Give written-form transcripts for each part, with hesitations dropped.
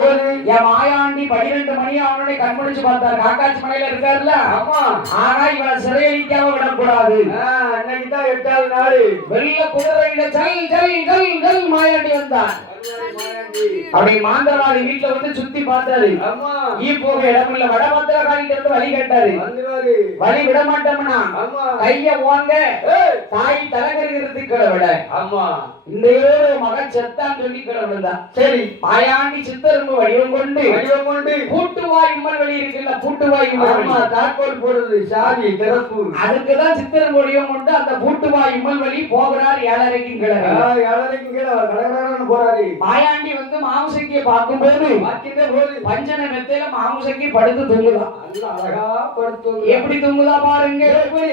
என் மாயாண்டி 12 மணி அவனுடைய கண்முழிச்சு பார்த்தாரு. காக்காட்சி மலையில இருக்காருல்ல. ஆமா. ஆனா இவனை சிறையடிக்காம விடக்கூடாது. அன்னைக்கு தான் 8வது நாள். வெள்ள குதிரையில ஜல் ஜல் ஜல் ஜல் மாயாண்டி வந்தான். அப்படி மாந்திரவாதி வீட்டுல வந்து சுத்தி பார்த்தாரு. ஈ போக இடம் இல்ல. வடமாத்திர காரிட்டு வந்து வழி கேட்டாரு. வழி விட மாட்டோம்னா கைய ஓங்க தாய் தலைகருகிறதுக்கு விட. இந்த மகன் செத்தான் சொல்லி கிடவிழுந்தான். சரி மாயாண்டி சித்தரும்பு வடிவம் கொண்டு பூட்டுவாய் உம்மல் வழி இருக்குல்ல. பூட்டுவாய் தாக்கோல் போடுறது சாவி திறப்பு. அதுக்குதான் சித்தரும்பு வடிவம் கொண்டு அந்த பூட்டுவாய் உம்மல் வழி போகிறார். 7:30க்கு கிளம்பி போறாரு. மாயாண்டி வந்து மாமுசக்கிய பார்க்கும்போது பஞ்சன மெத்தையில மாமுசக்கி படுத்து தூங்குதான். எப்படி தூங்குதா பாருங்க.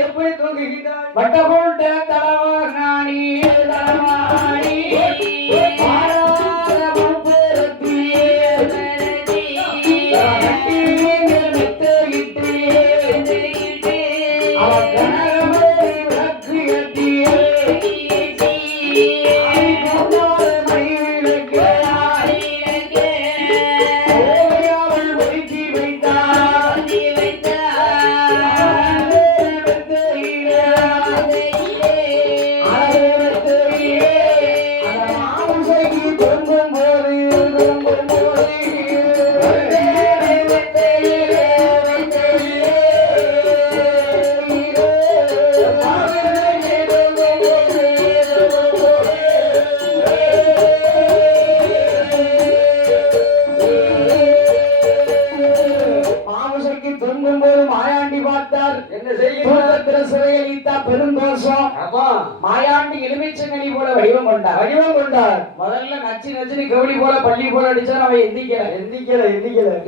எப்படி தூங்குகிறார். வட்டகோட்ட தலவாணி தலவாணி மாயாண்டி எலுமிச்சங்கனி போல வடிவம் கொண்டார். முதல்ல நச்சு நச்சுன்னு கவுளி போல பள்ளி போல அடிச்சா அவன் எந்திக்கல.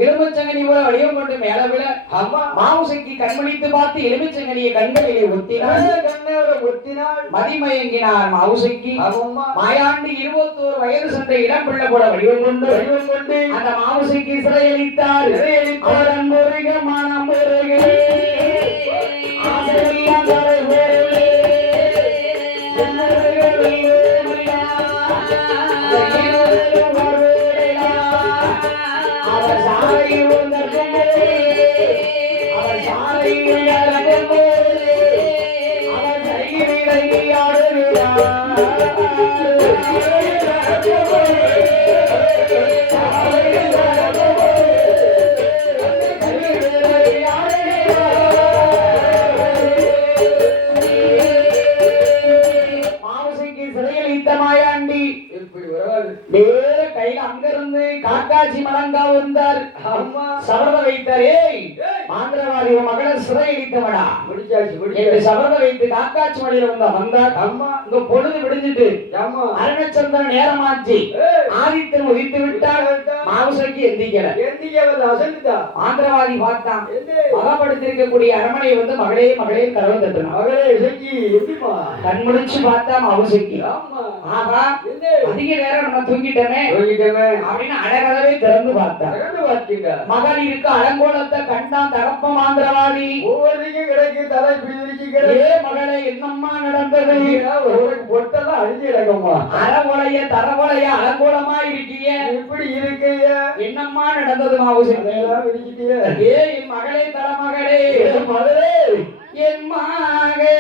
எலுமிச்சங்கனி போல வடிவம் கொண்டு மேல விட மாவுசக்கி கண்மணித்து பார்த்து எலுமிச்சங்கனியை கண்களிலே ஒத்தினாள். மதிமயங்கினார் மாவுசக்கி. மாயாண்டி 21 வயது சென்ற இளம் பிள்ளை போல வடிவம் கொண்டு அந்த மாவுசக்கி சிறையளித்தார். மனம் கையில அங்கிருந்து காக்காட்சி மலங்கா வந்தார். சபத வைத்தார். மாந்திரவாதி மகளை சிறையடித்தவடா சபத வைத்து காக்காட்சி மலையில வந்தார். இங்க பொழுது விடுஞ்சிட்டு அருணச்சந்திரன் நேரமாச்சு. ஆதித்தன் உதித்து விட்டார். மாவுசக்கி எந்திக்கல. மாந்திரவாதி பார்த்தான். மகப்படுத்திருக்கக்கூடிய அரமனை வந்து மகளே கதவை தட்டினான். கண் முடிச்சு பார்த்தா மாவுசக்கி. ஆகா அதிக நேரம் நம்ம தூங்கிட்டோமே அப்படின்னு அழகவே திறந்து பார்த்தா மகள் இருக்கு. அலங்கோலத்தை கண்டான் தகப்ப மாந்திரவாதி. கிடக்கு தலை ஏ மகளே என்னம்மா நடந்தது. பொட்டெல்லாம் அழிஞ்சு கிடக்குமா. அறகொலைய தரகொலைய அலங்கோலமா இருக்கிய. இப்படி இருக்கு என்னம்மா நடந்தது மாவுசக்கி. ஏ என் மகளே தலைமகளே மகளே என் மகளே